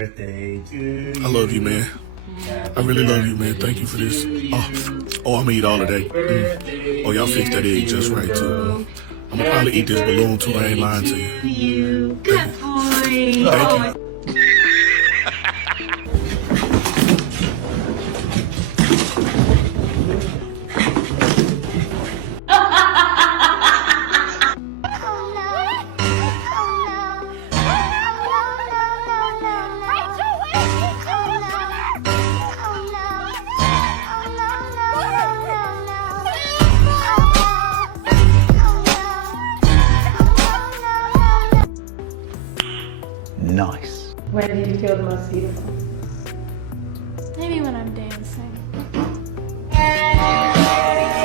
Birthday to you. I love you, man. I really love you, man. Thank you for this. Oh, I'm gonna eat all of that. Oh, y'all fixed that egg just right, too. I'm gonna probably eat this balloon, too. I ain't lying to you. Good boy. Thank you. Nice. When did you feel the most beautiful?